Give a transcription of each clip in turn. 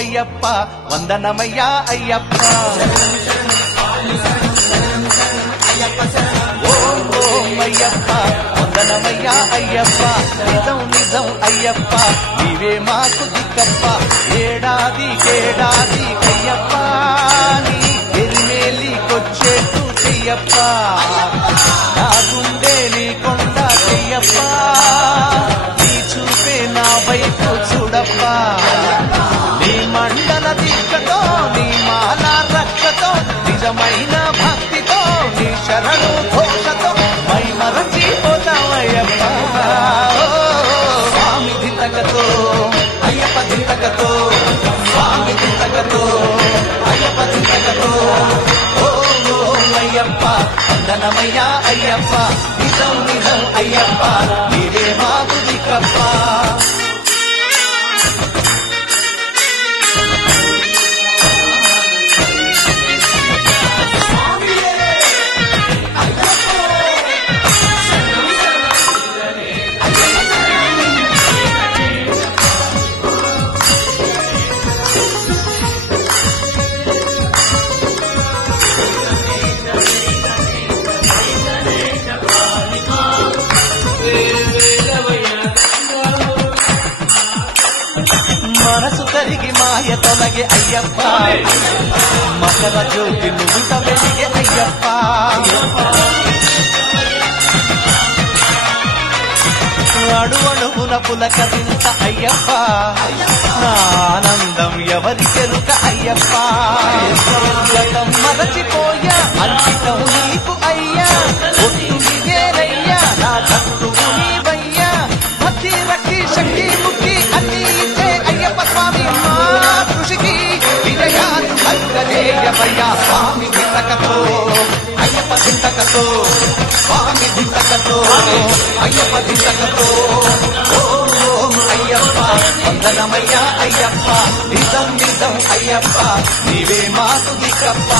అయ్యప్ప వందనమయ్యా అయ్యప్ప ఓం ఓం అయ్యప్ప వందనమయ్యా అయ్యప్ప నిజం నిజం అయ్యప్ప నీవే మాకు దిక్కప్ప ఏడాదికేడాది అయ్యప్ప నీ ఎరిమేలికొచ్చేట్టు చెయ్యప్ప నా గుండె నీ కొండ చెయ్యప్ప నీ చూపే నా వైపు చూడప్ప నీ మండల దిక్కతో నీ మాల రక్షతో నిజమైన భక్తితో నీ శరణు ఘోషతో మై మరచిపోతామయ్యప్ప స్వామి దింతకతో అయ్యప్ప దింతకతో స్వామి దింతకతో అయ్యప్ప దింతకతో ఓం అయ్యప్ప వందనమయ్యా అయ్యప్ప నిజం నిజం అయ్యప్ప నీవే మాకు దిక్కప్ప మనసు కరిగి మాయ తొలగే అయ్యప్ప మకర జ్యోతి నుదుట వెలిగే అయ్యప్ప అడు అడుగున పులకరింత అయ్యప్ప నా ఆనందం ఎవరికెరుక అయ్యప్ప గతం మరచిపోయా అంకితం నీకు అయ్యా ఒట్టు నీవేనయ్యా నా భక్తుడు నీవయ్యా భక్తి రక్తి శక్తి ముక్తి అన్ని ఇచ్చే అయ్యప్ప స్వామి మా కృషికి విజయాలు భక్తజేయమయ్యా స్వామి దింతకతో అయ్యప్ప దింతకతో స్వామి దింతకతో అయ్యప్ప దింతకతో ఓం అయ్యప్ప వందనమయ్యా అయ్యప్ప నిజం నిజం అయ్యప్ప నీవే మాకు దిక్కప్ప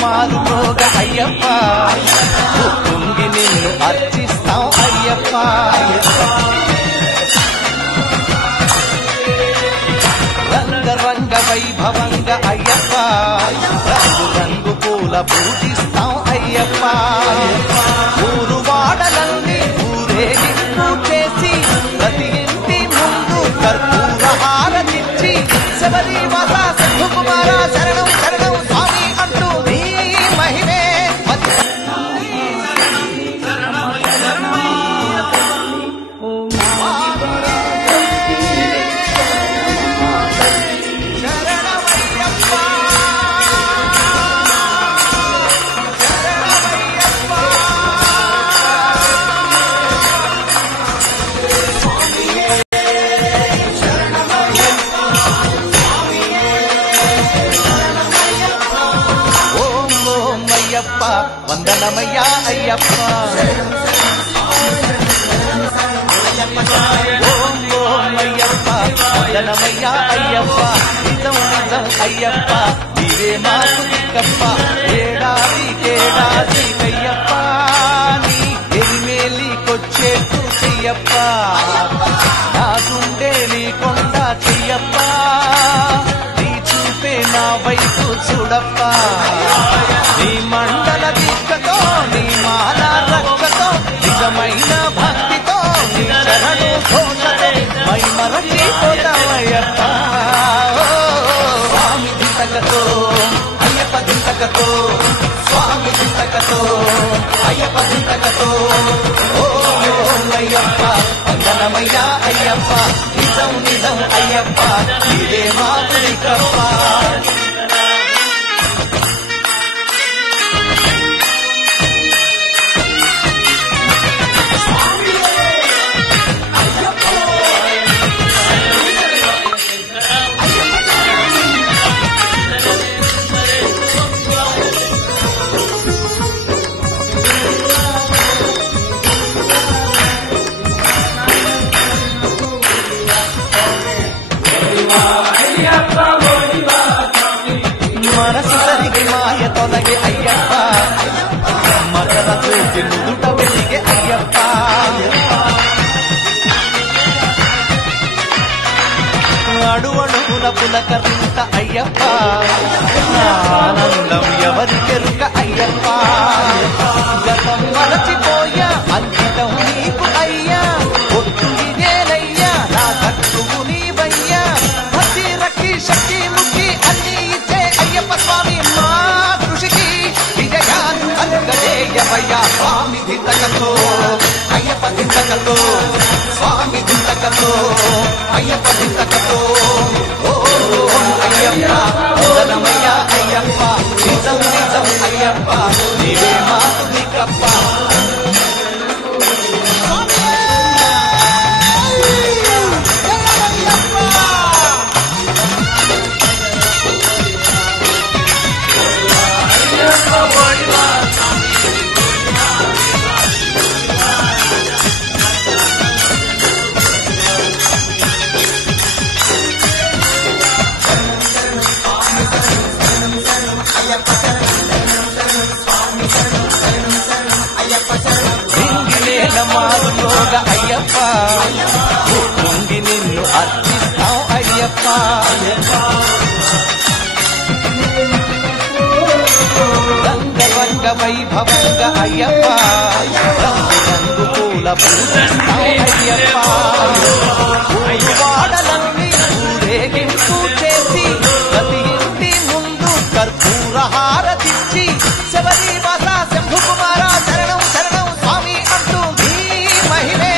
మారుమోగ అయ్యప్ప తుంగి నిన్ను అర్చిస్తాం అయ్యప్ప రంగరంగ వైభవంగ అయ్యప్ప రంగు రంగు పూల పూజిస్తాం అయ్యప్ప ఊరు వాడలన్నీ ఊరేగింపు చేసి ప్రతి ఇంటి ముందు కర్పూర హారతిచ్చి శబరివాస సింహకుమార శరణం శరణం స్వామి అంటూ నీ మహిమే వందనమయ్యా అయ్యప్ప ఓం ఓం అయ్యప్ప వందనమయ్యా అయ్యప్ప నిజం నిజం అయ్యప్ప నీవే మాకు దిక్కప్ప ఏడాదికేడాది అయ్యప్ప నీ ఎరిమేలికొచ్చేట్టు చెయ్యప్ప నా గుండె నీ కొండ చెయ్యప్ప నీ చూపే నా వైపు చూడప్ప నీ మండల దిక్కతో నీ మాల రక్షతో నిజమైన భక్తితో నీ శరణు ఘోషతో మై మరచిపోతామయ్యప్ప అయ్యప్ప నిజం నిజం అయ్యప్ప ఇదే మాదిరికప్ప మనసు సరికి మాయ తొలగే అయ్యప్ప మకర చూసి నుదుట వెలిగే అయ్యప్ప అడువడుగుల పులకరింత అయ్యప్ప ఆనందం ఎవరికెరుక అయ్యప్ప గతం మరచిపోయా అంకితం నీకు అయ్యా ఒట్టు ఇదేనయ్యా నా కట్టువు నీవయ్యా భక్తి రక్తి శక్తి ముక్తి అన్ని ఇచ్చే అయ్యప్ప స్వామి మా కృషికి విజయాన్ని కలుగజేయవయ్యా స్వామి దింతకతో అయ్యప్ప దింతకతో స్వామి దింతకతో అయ్యప్ప దింతకతో అయ్యప్ప వందనమయ్య అయ్యప్ప నిజం నిజం అయ్యప్ప నీవే మాతునికప్ప మారులోగ అయ్యప్ప ఉండి నిన్ను అర్పిస్తాం అయ్యప్ప రంగ వైభవంగా అయ్యప్ప రంగు పూల పూజిస్తాం అయ్యప్ప వాడలన్నీ ఊరేగింపు చేసి ప్రతి ఇంటి ముందు కర్పూర హారతిచ్చి శబరి వాస శంభు కుమార శరణం శరణం స్వామి అంటూ నీ మహిమే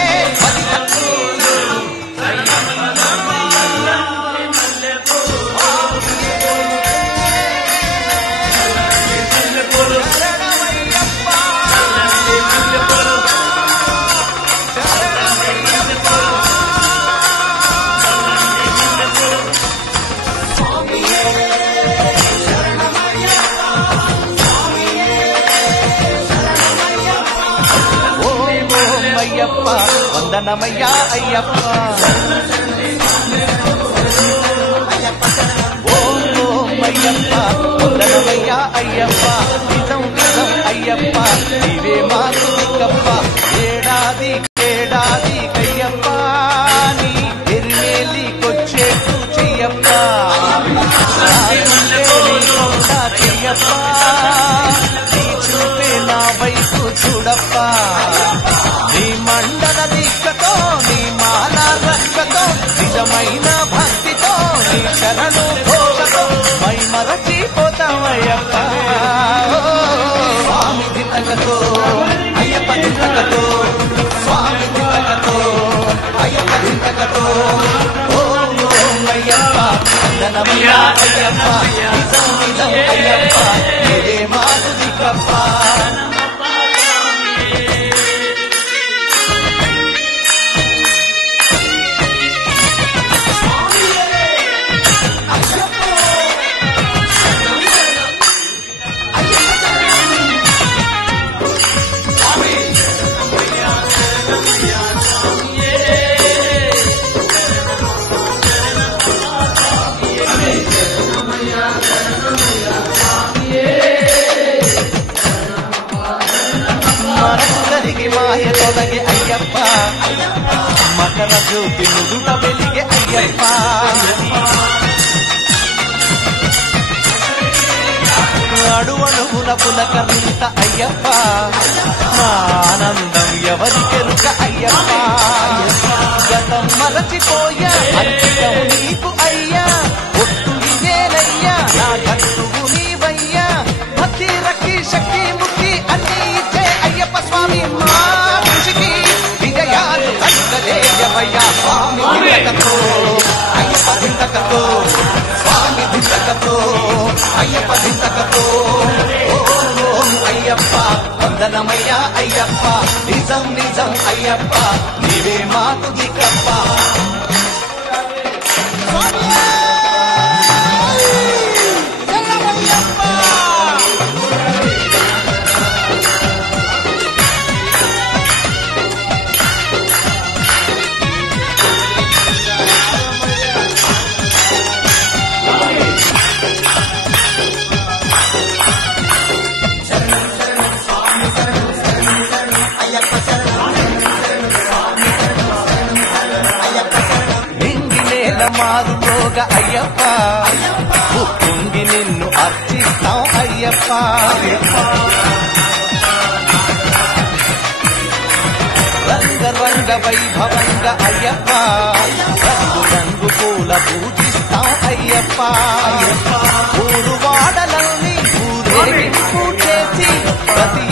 అయ్యప్ప వందనమయ్య అయ్యప్ప ఓం అయ్యప్ప వందనమయ్య అయ్యప్ప నిజం నిజం అయ్యప్ప నీవే మాతునికప్ప ఏడాది ఏడాది కయ్యప్ప నీ ఎరిమేలికొచ్చేట్టు చెయ్యప్ప చెయ్యప్ప నీ చూపే నా వైపు చూడప్ప నీ మండల దిక్కతో నీ మాల రక్కతో నిజమైన భక్తితో నీ శరణు ఘోషతో మై మరచిపోతామయ్యప్ప స్వామి దిక్కతో అయ్యప్ప దిక్కతో స్వామి దిక్కతో అయ్యప్ప దిక్కతో ఓం అయ్యప్ప వందనమయ్య అయ్యప్ప నిజం నిజం అయ్యప్ప ఇదే మాతునికప్ప మాయ తొలగే అయ్యప్ప మకర జ్యోతి నుదుట వెలిగే అయ్యప్ప అడువడుగుల పులకరింత అయ్యప్ప ఆనందం ఎవరికెరుక అయ్యప్ప గతం మరచిపోయా అంకితం నీకు అయ్యా ఒట్టు ఇదేనయ్యా నా కట్టువు నీవయ్యా భక్తి రక్తి శక్తి ముక్తి అన్ని ఇచ్చే అయ్యప్ప స్వామి మా కృషికి విజయాలు కలుగజేయవయ్యా స్వామి దింతకతో అయ్యప్ప దింతకతో స్వామి దింతకతో అయ్యప్ప దింతకతో ఓం అయ్యప్ప వందనమయ్యా అయ్యప్ప నిజం నిజం అయ్యప్ప నీవే మాకు దిక్కప్ప మారులోగ అయ్యప్ప పొంగి నిన్ను అర్చిస్తాం అయ్యప్ప రంగ రంగ వైభవంగ అయ్యప్ప రంగు రంగు పూల పూజిస్తాం అయ్యప్ప ఊరు వాడలన్నీ ఊరేగింపు చేసి ప్రతి